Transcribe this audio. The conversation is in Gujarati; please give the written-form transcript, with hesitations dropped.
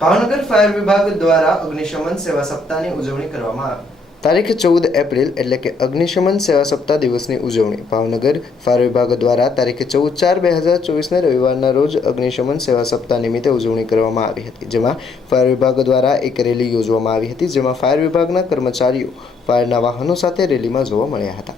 ભાવનગર ફાયર વિભાગ દ્વારા અગ્નિશમન સેવા સપ્તાહની ઉજવણી કરવામાં આવી। તારીખ 14 એપ્રિલ એટલે કે અગ્નિશમન સેવા સપ્તાહ દિવસની ઉજવણી ભાવનગર ફાયર વિભાગ દ્વારા તારીખ 14/4/2024 રવિવારના રોજ અગ્નિશમન સેવા સપ્તાહ નિમિત્તે ઉજવણી કરવામાં આવી હતી, જેમાં ફાયર વિભાગ દ્વારા એક રેલી યોજવામાં આવી હતી, જેમાં ફાયર વિભાગના કર્મચારીઓ ફાયરના વાહનો સાથે રેલીમાં જોવા મળ્યા હતા।